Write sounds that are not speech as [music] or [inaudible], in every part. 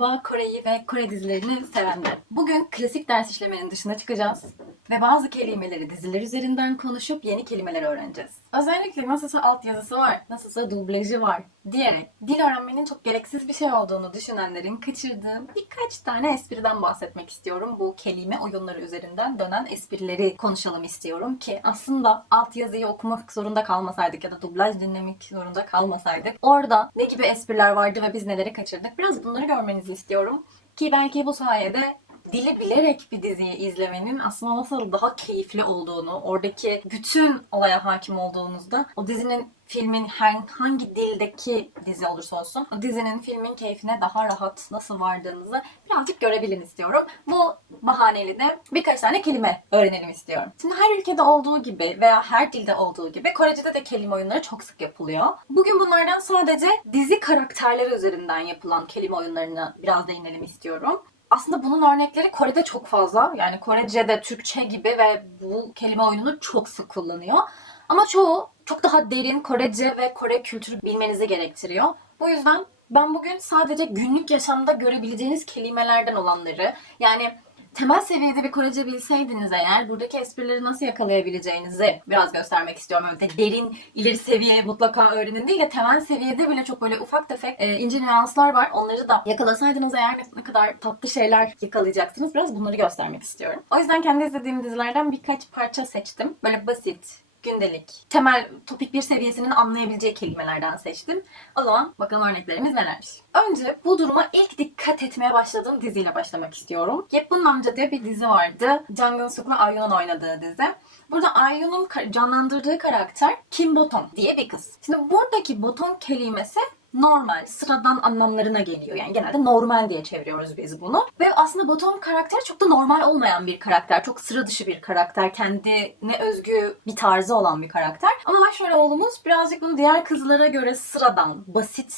Merhaba Kore'yi ve Kore dizilerini sevenler. Bugün klasik ders işlemenin dışına çıkacağız ve bazı kelimeleri diziler üzerinden konuşup yeni kelimeler öğreneceğiz. Özellikle nasılsa altyazısı var, nasılsa dublajı var diyerek dil öğrenmenin çok gereksiz bir şey olduğunu düşünenlerin kaçırdığı birkaç tane espriden bahsetmek istiyorum. Bu kelime oyunları üzerinden dönen esprileri konuşalım istiyorum ki aslında altyazıyı okumak zorunda kalmasaydık ya da dublaj dinlemek zorunda kalmasaydık orada ne gibi espriler vardı ve biz neleri kaçırdık biraz bunları görmenizi istiyorum. Ki belki bu sayede dili bilerek bir diziyi izlemenin aslında nasıl daha keyifli olduğunu, oradaki bütün olaya hakim olduğunuzda o dizinin filmin her hangi dildeki dizi olursa olsun o dizinin filmin keyfine daha rahat nasıl vardığınızı birazcık görebilin istiyorum. Bu bahaneyle de birkaç tane kelime öğrenelim istiyorum. Şimdi her ülkede olduğu gibi veya her dilde olduğu gibi Korece'de de kelime oyunları çok sık yapılıyor. Bugün bunlardan sadece dizi karakterleri üzerinden yapılan kelime oyunlarına biraz değinelim istiyorum. Aslında bunun örnekleri Kore'de çok fazla. Yani Korece'de Türkçe gibi ve bu kelime oyununu çok sık kullanıyor. Ama çoğu çok daha derin Korece ve Kore kültürü bilmenizi gerektiriyor. Bu yüzden ben bugün sadece günlük yaşamda görebileceğiniz kelimelerden olanları yani temel seviyede bir Korece bilseydiniz eğer buradaki esprileri nasıl yakalayabileceğinizi biraz göstermek istiyorum. Öyle de derin, ileri seviye mutlaka öğrenin değil de temel seviyede bile çok böyle ufak tefek e, ince nüanslar var. Onları da yakalasaydınız eğer ne kadar tatlı şeyler yakalayacaksınız. Biraz bunları göstermek istiyorum. O yüzden kendi izlediğim dizilerden birkaç parça seçtim. Böyle basit, gündelik, temel topik bir seviyesinin anlayabileceği kelimelerden seçtim. O zaman bakalım örneklerimiz nelermiş. Önce bu duruma ilk dikkat etmeye başladığım diziyle başlamak istiyorum. Yeppun Amca diye bir dizi vardı. Jang Eun-suk Ayun'un oynadığı dizi. Burada Ayun'un canlandırdığı karakter Kim Botong diye bir kız. Şimdi buradaki Botong kelimesi normal, sıradan anlamlarına geliyor. Yani genelde normal diye çeviriyoruz biz bunu. Ve aslında Bottom karakteri çok da normal olmayan bir karakter. Çok sıra dışı bir karakter. Kendine özgü bir tarzı olan bir karakter. Ama başrol birazcık bunu diğer kızlara göre sıradan, basit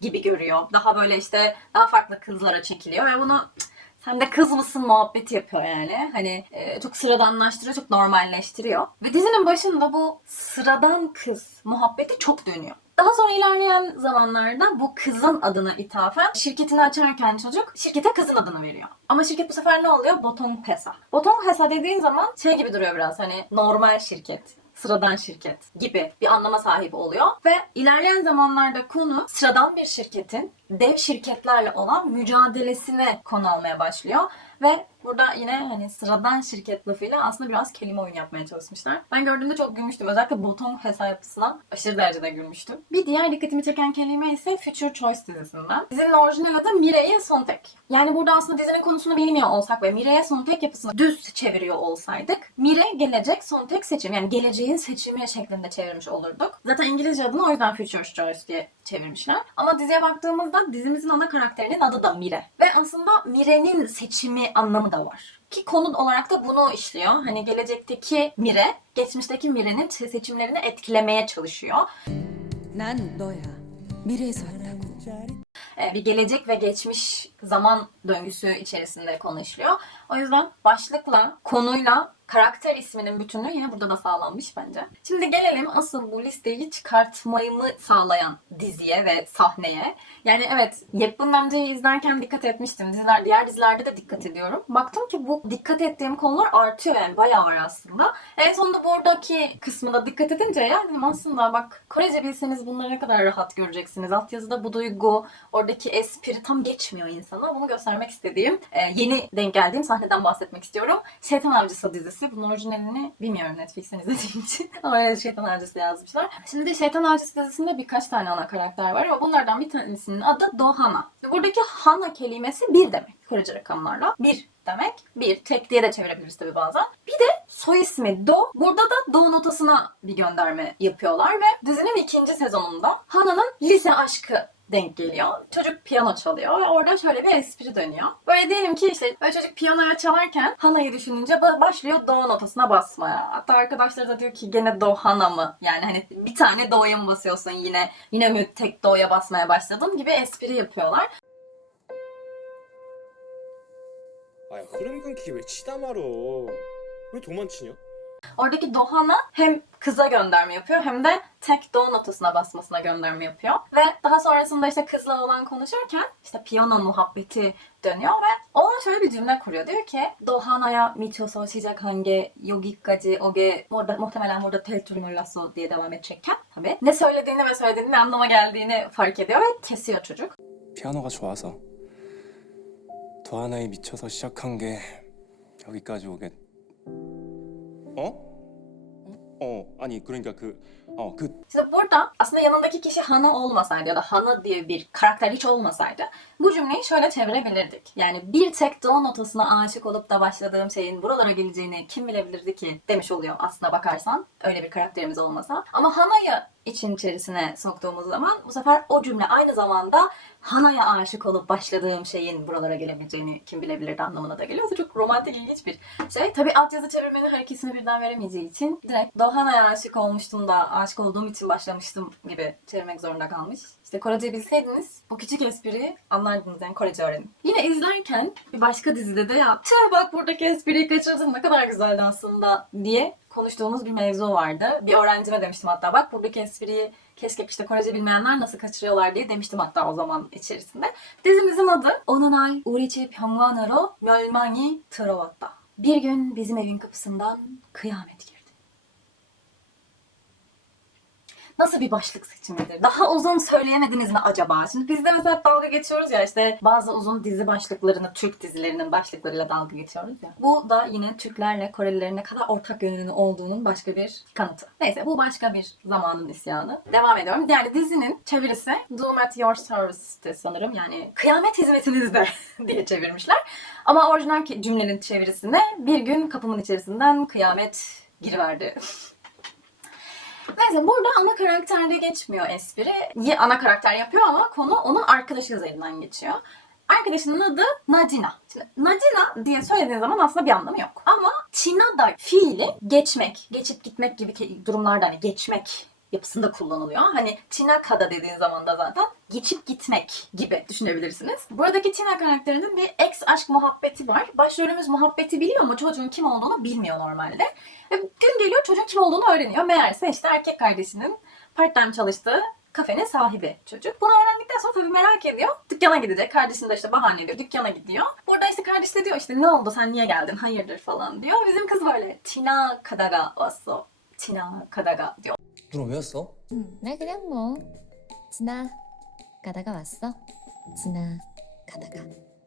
gibi görüyor. Daha böyle işte daha farklı kızlara çekiliyor ve bunu "Cık, sen de kız mısın muhabbeti yapıyor yani. Hani e, çok sıradanlaştırıyor, çok normalleştiriyor. Ve dizinin başında bu sıradan kız muhabbeti çok dönüyor. Daha sonra ilerleyen zamanlarda bu kızın adına ithafen şirketini açarken çocuk şirkete kızın adını veriyor. Ama şirket bu sefer ne oluyor? Botong Pesa. Botong Pesa dediğin zaman şey gibi duruyor biraz hani normal şirket sıradan şirket gibi bir anlama sahip oluyor. Ve ilerleyen zamanlarda konu sıradan bir şirketin dev şirketlerle olan mücadelesine konu almaya başlıyor. Ve burada yine hani sıradan şirket lafıyla aslında biraz kelime oyun yapmaya çalışmışlar. Ben gördüğümde çok gülmüştüm. Özellikle bottom hesapsına aşırı derecede gülmüştüm. Bir diğer dikkatimi çeken kelime ise Future Choice dizisinden. Dizinin orijinal adı Mireille Sontek. Yani burada aslında dizinin konusunu bilmiyor olsak ve Mireille Sontek yapısını düz çeviriyor olsaydık Mire gelecek, Sontek seçim. Yani geleceğin seçimi şeklinde çevirmiş olurduk. Zaten İngilizce adını o yüzden Future Choice diye çevirmişler. Ama diziye baktığımızda dizimizin ana karakterinin adı da Mire. Ve aslında Mire'nin seçimi anlamı da var. Ki konut olarak da bunu işliyor. Hani gelecekteki Mire, geçmişteki Mire'nin seçimlerini etkilemeye çalışıyor. Nan doya, e, bir gelecek ve geçmiş zaman döngüsü içerisinde konuşuluyor. O yüzden başlıkla, konuyla karakter isminin bütünlüğü yine burada da sağlanmış bence. Şimdi gelelim asıl bu listeyi çıkartmayımı sağlayan diziye ve sahneye. Yani evet Yeppun Amca'yı izlerken dikkat etmiştim. Diziler, diğer dizilerde de dikkat ediyorum. Baktım ki bu dikkat ettiğim konular artıyor yani bayağı var aslında. En sonunda buradaki kısmına dikkat edince ya dedim aslında bak Korece bilseniz bunları ne kadar rahat göreceksiniz. Altyazıda bu duygu, oradaki espri tam geçmiyor insana. Bunu göstermek istediğim, e, yeni denk geldiğim sahneden bahsetmek istiyorum. Şeytan Avcısı dizisi. Bunun orijinalini bilmiyorum Netflix'ten izlediğim için. [laughs] Ama öyle Şeytan Avcısı yazmışlar. Şimdi Şeytan Avcısı dizisinde birkaç tane ana karakter var ama bunlardan bir tanesinin adı Dohana. Buradaki Hana kelimesi bir demek. Korece rakamlarla. Bir demek. Bir. Tek diye de çevirebiliriz tabii bazen. Bir de soy ismi Do. Burada da Do notasına bir gönderme yapıyorlar ve dizinin ikinci sezonunda Hana'nın lise aşkı denk geliyor. Çocuk piyano çalıyor ve orada şöyle bir espri dönüyor. Böyle diyelim ki işte böyle çocuk piyanoya çalarken Hana'yı düşününce ba- başlıyor Do notasına basmaya. Hatta arkadaşları da diyor ki gene Do Hana mı? Yani hani bir tane Do'ya mı basıyorsun yine yine mi tek Do'ya basmaya başladın gibi espri yapıyorlar. 아야 흐름 끊기 왜 치다 말어 왜 도망치냐 Oradaki Dohan'a hem kıza gönderme yapıyor hem de tek do notasına basmasına gönderme yapıyor. Ve daha sonrasında işte kızla olan konuşurken işte piyano muhabbeti dönüyor ve olan şöyle bir cümle kuruyor. Diyor ki Dohana'ya michoso 시작한 게 여기까지 오게 burada, muhtemelen burada tel türü 몰랐어 diye devam edecekken tabii ne söylediğini ve söylediğini ne anlama geldiğini fark ediyor ve kesiyor çocuk. 피아노가 좋아서 더 하나에 미쳐 어? 어 아니 그러니까 그어그 İşte burada aslında yanındaki kişi Hana olmasaydı ya da Hana diye bir karakter hiç olmasaydı bu cümleyi şöyle çevirebilirdik. Yani bir tek do notasına aşık olup da başladığım şeyin buralara geleceğini kim bilebilirdi ki demiş oluyor aslına bakarsan. Öyle bir karakterimiz olmasa. Ama Hana'yı için içerisine soktuğumuz zaman bu sefer o cümle aynı zamanda Hana'ya aşık olup başladığım şeyin buralara gelebileceğini kim bilebilirdi anlamına da geliyor. Bu çok romantik ilginç bir şey. Tabii altyazı çevirmeni her ikisini birden veremeyeceği için direkt Dohana'ya aşık olmuştum da aşık olduğum için başlamıştım gibi çevirmek zorunda kalmış. İşte Korece bilseydiniz bu küçük espriyi anlardınız yani Korece öğrenin. Yine izlerken bir başka dizide de ya bak buradaki espriyi kaçırdın ne kadar güzeldi aslında diye konuştuğumuz bir mevzu vardı. Bir öğrencime demiştim hatta bak buradaki espriyi keşke işte Korece bilmeyenler nasıl kaçırıyorlar diye demiştim hatta o zaman içerisinde. Dizimizin adı Onunay Urichi Pyongwanaro Mölmani Trovatta. Bir gün bizim evin kapısından kıyamet geldi. Nasıl bir başlık seçimidir? Daha uzun söyleyemediniz mi acaba? Şimdi biz de mesela dalga geçiyoruz ya işte bazı uzun dizi başlıklarını Türk dizilerinin başlıklarıyla dalga geçiyoruz ya. Bu da yine Türklerle Korelilerin ne kadar ortak yönünün olduğunun başka bir kanıtı. Neyse bu başka bir zamanın isyanı. Devam ediyorum. Yani dizinin çevirisi Doom at Your Service'ti sanırım. Yani kıyamet hizmetinizde [laughs] diye çevirmişler. Ama orijinal cümlenin çevirisinde bir gün kapımın içerisinden kıyamet giriverdi. [laughs] Neyse burada ana karakterde geçmiyor espri. Ye- Ana karakter yapıyor ama konu onun arkadaşı üzerinden geçiyor. Arkadaşının adı Nadina. Şimdi Nadina diye söylediğin zaman aslında bir anlamı yok. Ama Çina da fiili geçmek, geçip gitmek gibi durumlarda hani geçmek yapısında kullanılıyor. Hani Çina kada dediğin zaman da zaten geçip gitmek gibi düşünebilirsiniz. Buradaki Tina karakterinin bir ex aşk muhabbeti var. Başrolümüz muhabbeti biliyor ama çocuğun kim olduğunu bilmiyor normalde. Ve gün geliyor çocuğun kim olduğunu öğreniyor. Meğerse işte erkek kardeşinin part-time çalıştığı kafenin sahibi çocuk. Bunu öğrendikten sonra tabii merak ediyor. Dükkana gidecek. Kardeşini de işte bahane ediyor. Dükkana gidiyor. Burada işte kardeş de diyor işte ne oldu sen niye geldin hayırdır falan diyor. Bizim kız böyle Tina kadaga wasso. Tina kadaga diyor. 누나 왜 왔어? 응, 나 그냥 뭐 지나가다가 왔어. 지나가다가.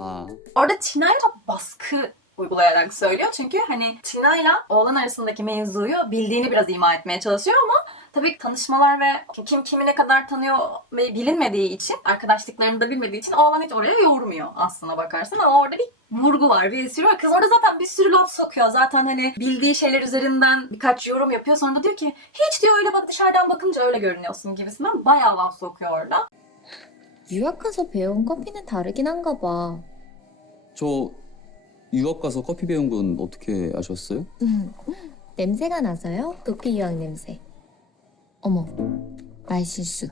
아 Orada Tina'ya da baskı uygulayarak söylüyor. Çünkü hani Tina'yla oğlan arasındaki mevzuyu bildiğini biraz ima etmeye çalışıyor ama tabii tanışmalar ve kim kimi ne kadar tanıyor ve bilinmediği için, arkadaşlıklarını da bilmediği için oğlan hiç oraya yormuyor aslına bakarsan ama orada bir vurgu var, espri var. Kız orada zaten bir sürü laf sokuyor. Zaten hani bildiği şeyler üzerinden birkaç yorum yapıyor. Sonra da diyor ki hiç diyor öyle bak dışarıdan bakınca öyle görünüyorsun gibisinden bayağı laf sokuyor orada. 유학 가서 배운 커피는 다르긴 한가 봐. 저 유학 가서 커피 배운 건 어떻게 아셨어요? 음, 냄새가 나서요? 도피 유학 냄새. 어머, 말 실수.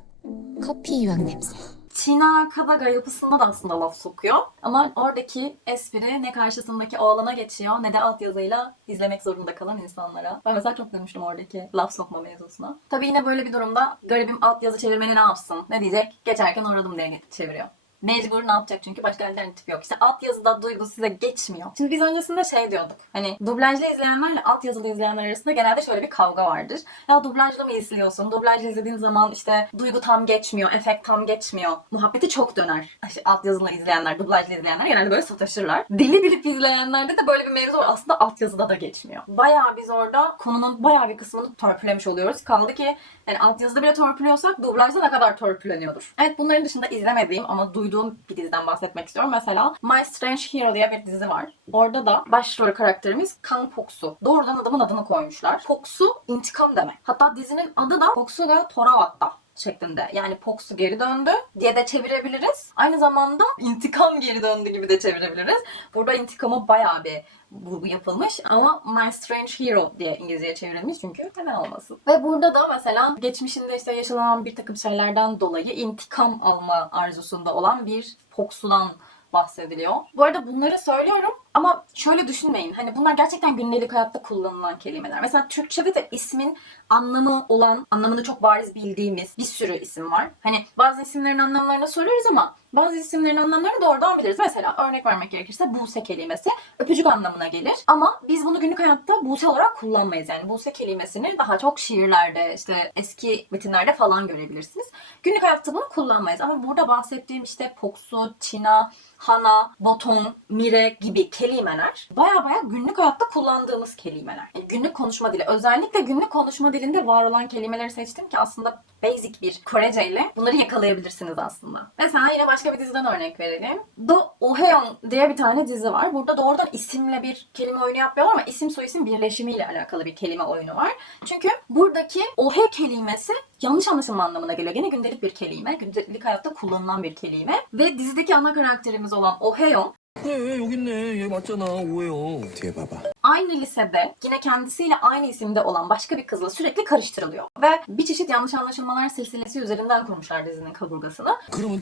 커피 유학 냄새. Çina Kadaga yapısında da aslında laf sokuyor. Ama oradaki espri ne karşısındaki oğlana geçiyor ne de altyazıyla izlemek zorunda kalan insanlara. Ben mesela çok gülmüştüm oradaki laf sokma mevzusuna. Tabii yine böyle bir durumda garibim altyazı çevirmeni ne yapsın? Ne diyecek? Geçerken uğradım diye çeviriyor. Mecbur ne yapacak çünkü başka alternatif yok. İşte altyazıda duygu size geçmiyor. Şimdi biz öncesinde şey diyorduk. Hani dublajlı izleyenlerle altyazılı izleyenler arasında genelde şöyle bir kavga vardır. Ya dublajlı mı izliyorsun? Dublajlı izlediğin zaman işte duygu tam geçmiyor, efekt tam geçmiyor. Muhabbeti çok döner. İşte altyazılı izleyenler, dublajlı izleyenler genelde böyle sataşırlar. Dili bilip izleyenlerde de böyle bir mevzu var. Aslında altyazıda da geçmiyor. Bayağı biz orada konunun bayağı bir kısmını törpülemiş oluyoruz. Kaldı ki yani altyazıda bile törpülüyorsak dublajda ne kadar törpüleniyordur. Evet bunların dışında izlemediğim ama duyduğum bir diziden bahsetmek istiyorum. Mesela My Strange Hero diye bir dizi var. Orada da başrol karakterimiz Kang Poksu. Doğrudan adamın adını koymuşlar. Poksu intikam demek. Hatta dizinin adı da Poksuga Torawatta şeklinde. Yani Poksu geri döndü diye de çevirebiliriz. Aynı zamanda intikam geri döndü gibi de çevirebiliriz. Burada intikama bayağı bir vurgu yapılmış ama My Strange Hero diye İngilizceye çevrilmiş çünkü neden olmasın. Ve burada da mesela geçmişinde işte yaşanan bir takım şeylerden dolayı intikam alma arzusunda olan bir Poksu'dan bahsediliyor. Bu arada bunları söylüyorum Ama şöyle düşünmeyin. Hani bunlar gerçekten gündelik hayatta kullanılan kelimeler. Mesela Türkçe'de de ismin anlamı olan, anlamını çok bariz bildiğimiz bir sürü isim var. Hani bazı isimlerin anlamlarını soruyoruz ama bazı isimlerin anlamlarını doğrudan biliriz. Mesela örnek vermek gerekirse Buse kelimesi öpücük anlamına gelir. Ama biz bunu günlük hayatta Buse olarak kullanmayız. Yani Buse kelimesini daha çok şiirlerde, işte eski metinlerde falan görebilirsiniz. Günlük hayatta bunu kullanmayız. Ama burada bahsettiğim işte Poksu, Çina, Hana, Boton, Mire gibi kelimeler baya baya günlük hayatta kullandığımız kelimeler. Yani günlük konuşma dili. Özellikle günlük konuşma dilinde var olan kelimeleri seçtim ki aslında basic bir Korece ile bunları yakalayabilirsiniz aslında. Mesela yine başka bir diziden örnek verelim. Do Oheon diye bir tane dizi var. Burada doğrudan isimle bir kelime oyunu yapmıyorlar ama isim soyisim birleşimiyle alakalı bir kelime oyunu var. Çünkü buradaki ohe kelimesi yanlış anlaşılma anlamına geliyor. Gene gündelik bir kelime. Gündelik hayatta kullanılan bir kelime. Ve dizideki ana karakterimiz olan Oheon 그래 여기 있네 얘 맞잖아 오해요 뒤에 봐봐. aynı lisede yine kendisiyle aynı isimde olan başka bir kızla sürekli karıştırılıyor. Ve bir çeşit yanlış anlaşılmalar silsilesi üzerinden kurmuşlar dizinin kaburgasını. 그러면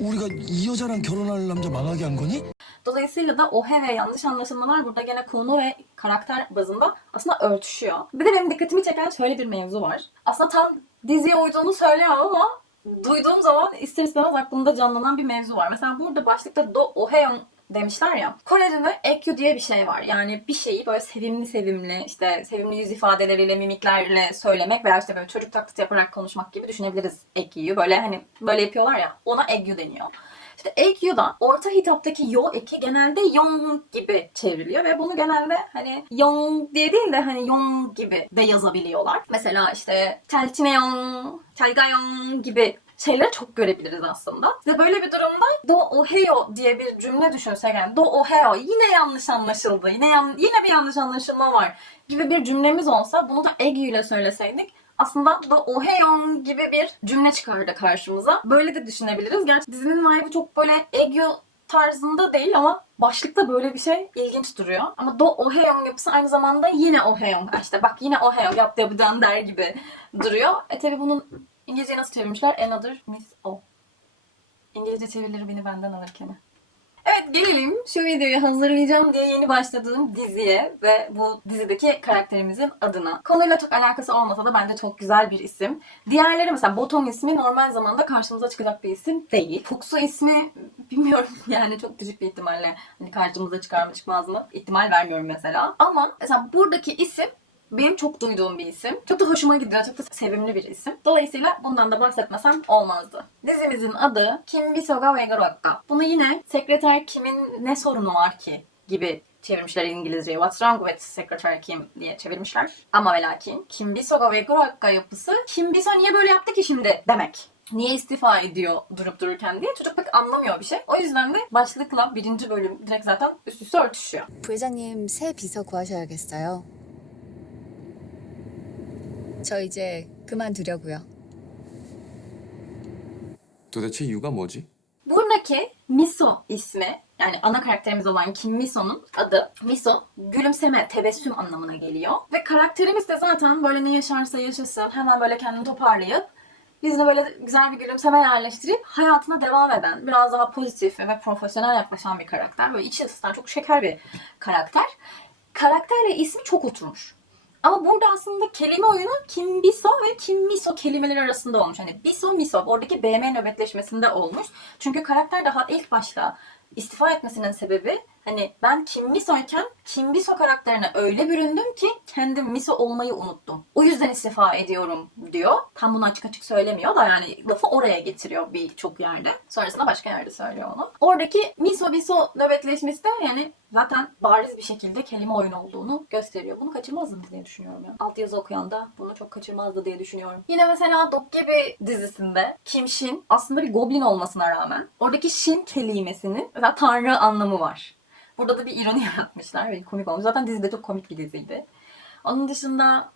우리가 이 여자랑 결혼할 남자 망하게 한 거니? Dolayısıyla da ohe ve yanlış anlaşılmalar burada gene konu ve karakter bazında aslında örtüşüyor. Bir de benim dikkatimi çeken şöyle bir mevzu var. Aslında tam diziye uyduğunu söylüyorum ama duyduğum zaman ister istemez aklımda canlanan bir mevzu var. Mesela burada başlıkta do oheon demişler ya. Korece'de ekyu diye bir şey var. Yani bir şeyi böyle sevimli sevimli işte sevimli yüz ifadeleriyle, mimiklerle söylemek veya işte böyle çocuk taklidi yaparak konuşmak gibi düşünebiliriz ekyu'yu. Böyle hani böyle yapıyorlar ya. Ona ekyu deniyor. İşte ekyu'da orta hitaptaki yo eki genelde yong gibi çevriliyor ve bunu genelde hani yong diye değil de hani yong gibi de yazabiliyorlar. Mesela işte telçineyong, telgayong gibi şeyleri çok görebiliriz aslında. Ve böyle bir durumda do oheyo diye bir cümle düşünsek yani do oheyo yine yanlış anlaşıldı. Yine yan- yine bir yanlış anlaşılma var gibi bir cümlemiz olsa bunu da egyu ile söyleseydik aslında do oheyon gibi bir cümle çıkardı karşımıza. Böyle de düşünebiliriz. Gerçi dizinin vibe'ı çok böyle egyu tarzında değil ama başlıkta böyle bir şey ilginç duruyor. Ama do oheyon yapısı aynı zamanda yine oheyon. Ha İşte bak yine oheyon yaptı yapacağın der gibi duruyor. E tabi bunun İngilizce'ye nasıl çevirmişler? Another Miss O. İngilizce çevirileri beni benden alırken. Evet gelelim şu videoyu hazırlayacağım diye yeni başladığım diziye ve bu dizideki karakterimizin adına. Konuyla çok alakası olmasa da bence çok güzel bir isim. Diğerleri mesela Boton ismi normal zamanda karşımıza çıkacak bir isim değil. Fuksu ismi bilmiyorum [laughs] yani çok düşük bir ihtimalle hani karşımıza çıkar mı çıkmaz mı ihtimal vermiyorum mesela. Ama mesela buradaki isim benim çok duyduğum bir isim. Çok da hoşuma gidiyor. Çok da sevimli bir isim. Dolayısıyla bundan da bahsetmesem olmazdı. Dizimizin adı Kim Bisoga ve Garakka. Bunu yine sekreter Kim'in ne sorunu var ki gibi çevirmişler İngilizce'ye. What's wrong with Secretary Kim diye çevirmişler. Ama ve lakin Kim Bisoga ve Garakka yapısı Kim Biso niye böyle yaptı ki şimdi demek. Niye istifa ediyor durup dururken diye çocuk pek anlamıyor bir şey. O yüzden de başlıkla birinci bölüm direkt zaten üst üste örtüşüyor. 부회장님 새 비서 구하셔야겠어요. 저 이제 그만두려고요. 도대체 이유가 뭐지? Buradaki Miso ismi yani ana karakterimiz olan Kim Miso'nun adı Miso gülümseme, tebessüm anlamına geliyor. Ve karakterimiz de zaten böyle ne yaşarsa yaşasın hemen böyle kendini toparlayıp yüzüne böyle güzel bir gülümseme yerleştirip hayatına devam eden, biraz daha pozitif ve profesyonel yaklaşan bir karakter. Böyle içi ısıtan çok şeker bir karakter. Karakterle ismi çok oturmuş. Ama burada aslında kelime oyunu Kim Biso ve Kim Miso kelimeleri arasında olmuş. Hani Biso Miso oradaki BM nöbetleşmesinde olmuş. Çünkü karakter daha ilk başta istifa etmesinin sebebi hani ben Kim Miso'yken Kim Biso karakterine öyle büründüm ki kendim Miso olmayı unuttum. O yüzden istifa ediyorum diyor. Tam bunu açık açık söylemiyor da yani lafı oraya getiriyor birçok yerde. Sonrasında başka yerde söylüyor onu. Oradaki Miso Biso nöbetleşmesi de yani zaten bariz bir şekilde kelime oyunu olduğunu gösteriyor. Bunu kaçırmazdınız diye düşünüyorum ya. Alt yazı okuyan da bunu çok kaçırmazdı diye düşünüyorum. Yine mesela Dokkebi dizisinde Kim Shin aslında bir goblin olmasına rağmen oradaki Shin kelimesinin mesela tanrı anlamı var. Burada da bir ironi [laughs] yaratmışlar ve komik olmuş. Zaten dizide çok komik bir diziydi. Onun dışında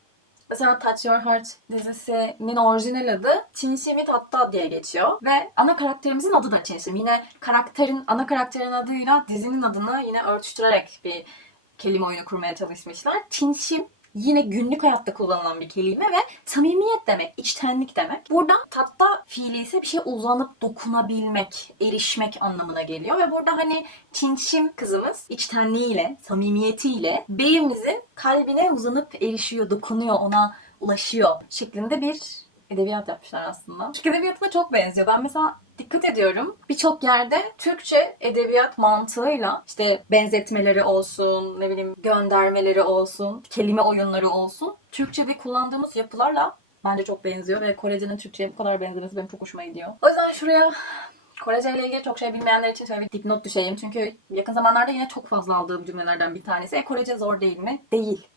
Mesela Touch Your Heart dizisinin orijinal adı Chinshimi Tatta diye geçiyor. Ve ana karakterimizin adı da Chinshim. Yine karakterin, ana karakterin adıyla dizinin adını yine örtüştürerek bir kelime oyunu kurmaya çalışmışlar. Chinshim yine günlük hayatta kullanılan bir kelime ve samimiyet demek, içtenlik demek. Buradan tatta fiili ise bir şeye uzanıp dokunabilmek, erişmek anlamına geliyor ve burada hani Çinçin kızımız içtenliğiyle, samimiyetiyle beyimizin kalbine uzanıp erişiyor, dokunuyor, ona ulaşıyor şeklinde bir edebiyat yapmışlar aslında. Türk edebiyatına çok benziyor. Ben mesela dikkat ediyorum. Birçok yerde Türkçe edebiyat mantığıyla işte benzetmeleri olsun, ne bileyim göndermeleri olsun, kelime oyunları olsun. Türkçe'de kullandığımız yapılarla bence çok benziyor ve Korece'nin Türkçe'ye bu kadar benzemesi benim çok hoşuma gidiyor. O yüzden şuraya Korece ile ilgili çok şey bilmeyenler için şöyle bir dipnot düşeyim. Çünkü yakın zamanlarda yine çok fazla aldığım cümlelerden bir tanesi. E, Korece zor değil mi? Değil.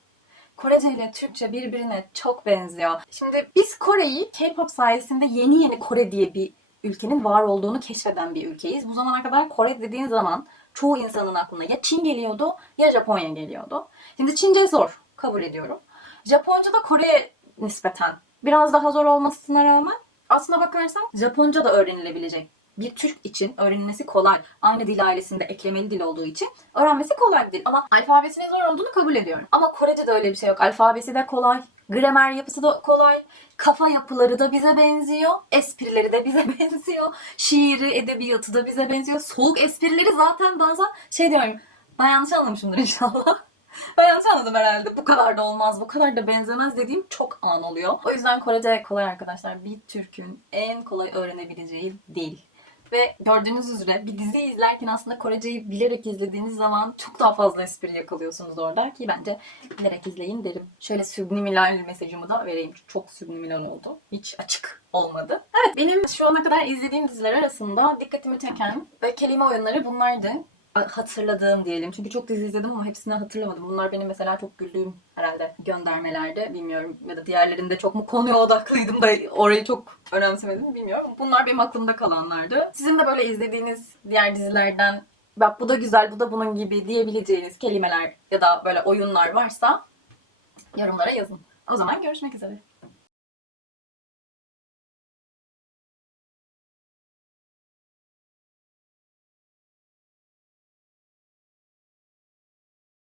Korece ile Türkçe birbirine çok benziyor. Şimdi biz Kore'yi K-pop sayesinde yeni yeni Kore diye bir ülkenin var olduğunu keşfeden bir ülkeyiz. Bu zamana kadar Kore dediğin zaman çoğu insanın aklına ya Çin geliyordu ya Japonya geliyordu. Şimdi Çince zor, kabul ediyorum. Japonca da Kore'ye nispeten biraz daha zor olmasına rağmen aslına bakarsan Japonca da öğrenilebilecek. Bir Türk için öğrenilmesi kolay. Aynı dil ailesinde eklemeli dil olduğu için öğrenmesi kolay bir dil. Ama alfabesinin zor olduğunu kabul ediyorum. Ama Korece'de öyle bir şey yok. Alfabesi de kolay. Gramer yapısı da kolay. Kafa yapıları da bize benziyor. Esprileri de bize [laughs] benziyor. Şiiri, edebiyatı da bize benziyor. Soğuk esprileri zaten bazen şey diyorum. Ben yanlış anlamışımdır inşallah. [laughs] Ben yanlış anladım herhalde. Bu kadar da olmaz, bu kadar da benzemez dediğim çok an oluyor. O yüzden Korece kolay arkadaşlar. Bir Türk'ün en kolay öğrenebileceği dil. Ve gördüğünüz üzere bir dizi izlerken aslında Koreceyi bilerek izlediğiniz zaman çok daha fazla espri yakalıyorsunuz orada ki bence bilerek izleyin derim. Şöyle subliminal mesajımı da vereyim. Çok subliminal oldu. Hiç açık olmadı. Evet benim şu ana kadar izlediğim diziler arasında dikkatimi çeken ve kelime oyunları bunlardı hatırladığım diyelim. Çünkü çok dizi izledim ama hepsini hatırlamadım. Bunlar benim mesela çok güldüğüm herhalde göndermelerde bilmiyorum ya da diğerlerinde çok mu konuya odaklıydım da orayı çok önemsemedim bilmiyorum. Bunlar benim aklımda kalanlardı. Sizin de böyle izlediğiniz diğer dizilerden bak bu da güzel bu da bunun gibi diyebileceğiniz kelimeler ya da böyle oyunlar varsa yorumlara yazın. O zaman görüşmek üzere.